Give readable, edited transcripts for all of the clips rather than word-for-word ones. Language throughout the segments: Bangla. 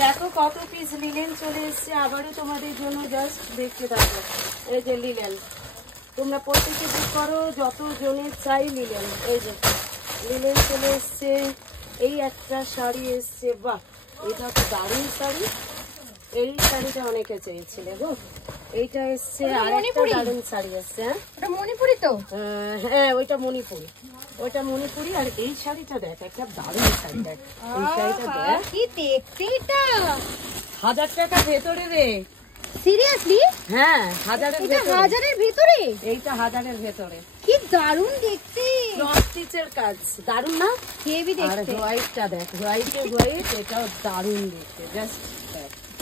দেখো কত পিস লিলেন চলে এসছে আবারও তোমাদের জন্য, জাস্ট দেখতে থাকো। এই যে লিলেন, তোমরা প্রত্যেকে বুক করো যত জনের চাই লিলেন। এই যে লিলেন চলে এসছে। এই একটা শাড়ি এসছে, বাহ এটা তো দারুণ শাড়ি। এই শাড়িটা অনেকে চেয়েছিলে গো। এইটা এসছে আর একটা দারুণ শাড়ি এসছে। এটা মণিপুরি তো? হ্যাঁ ওইটা মণিপুরি, ওইটা মণিপুরি। আর এই শাড়িটা দেখ, একটা দারুণ শাড়ি দেখ। এই শাড়িটা দেখ, কি দেখতে এটা। 1000 টাকার ভেতরে রে। সিরিয়াসলি? হ্যাঁ 1000-এর এটা ভেতরে। 1000-এর ভিতরে? এইটা 1000-এর ভেতরে। কি দারুণ দেখতে। ক্রস স্টিচের কাজ, দারুণ না? হেভি আর দেখতে। হোয়াইটটা দেখ, হোয়াইট এটাও দারুণ দেখতে, জাস্ট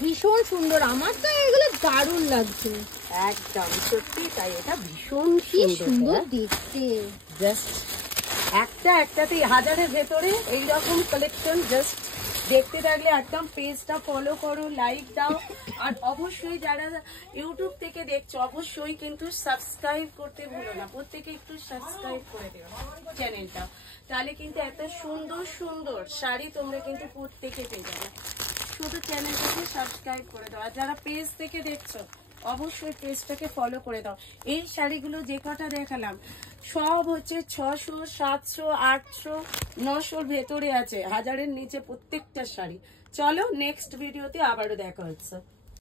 ভীষণ সুন্দর। আমার তো এগুলো দারুণ লাগছে একদম সত্যি তাই। এটা ভীষণ কি সুন্দর সুন্দর দেখতে। জাস্ট একটাতেই 1000-এর ভেতরে এইরকম কালেকশন। জাস্ট দেখতে থাকলে একদম পেজটা ফলো করো, লাইক দাও। আর অবশ্যই যারা ইউটিউব থেকে দেখছো অবশ্যই কিন্তু সাবস্ক্রাইব করতে ভুলো না। প্রত্যেকে একটু সাবস্ক্রাইব করে দিও চ্যানেলটা, তাহলে কিন্তু এত সুন্দর সুন্দর শাড়ি তোমরা কিন্তু প্রত্যেকে পেয়ে যাবে। শুধু চ্যানেলটাকে সাবস্ক্রাইব করে দাও। আর যারা পেজ থেকে দেখছো অবশ্যই পেজটাকে ফলো করে দাও। এই শাড়িগুলো যে কটা দেখালাম সব হচ্ছে 600, 700, 800, 900-র ভেতরে আছে, 1000-এর নিচে প্রত্যেকটা শাড়ি। চলো নেক্সট ভিডিওতে আবারও দেখা হচ্ছে।